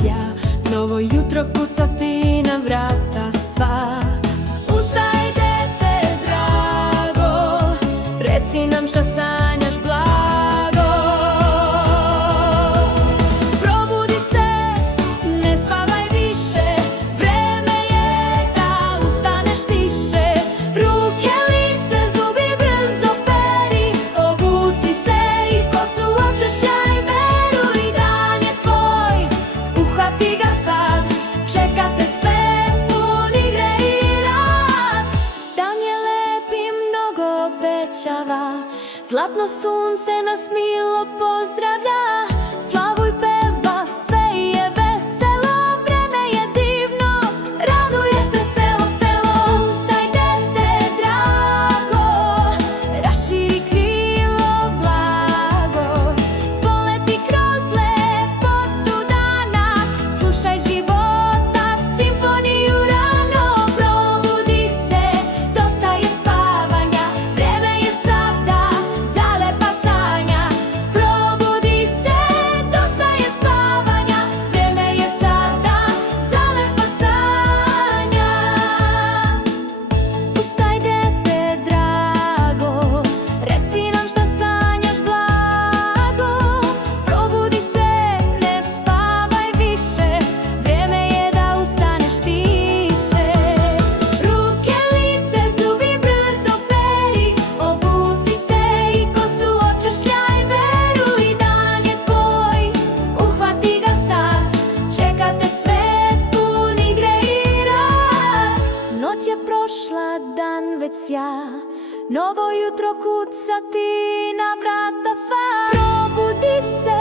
sja. Novo jutro kuca ti na vrata sva. Ustaj dete drago, reci nam šta sanjaš blago. Probudi se, ne spavaj više, vreme je da ustaneš tiše. Ruke, lice, zubi brzo peri, obuci se i kosu očešljaj. Veruj, dan je tvoj, uhvati ga sad, čeka te svet pun igre i rad. Dan je lep i mnogo obećava, zlatno sunce nas milo pozdravlja. Slavuj, peva, sve je veselo, vreme je divno, raduje se celo selo. Ustaj dete drago, raširi krilo blago, poleti kroz lepotu dana, slušaj života simfoniju rano. Probudi se, dosta je spavanja, vreme je sada za lepa sanja. Probudi se, dosta je spavanja, vreme je sada za lepa sanja. Ustaj dete drago, reci nam šta sanjaš blago. Probudi se, ne spavaj više, vreme je da ustaneš tiše. Ruke, lice, zubi brzo peri, obuci se i kosu očešljaj. Veruj, dan je tvoj, uhvati ga sad, čeka te svet pun igre i rad. Noć je prošla, dan već sja, novo jutro kuca ti na vrata sva. Probudi se,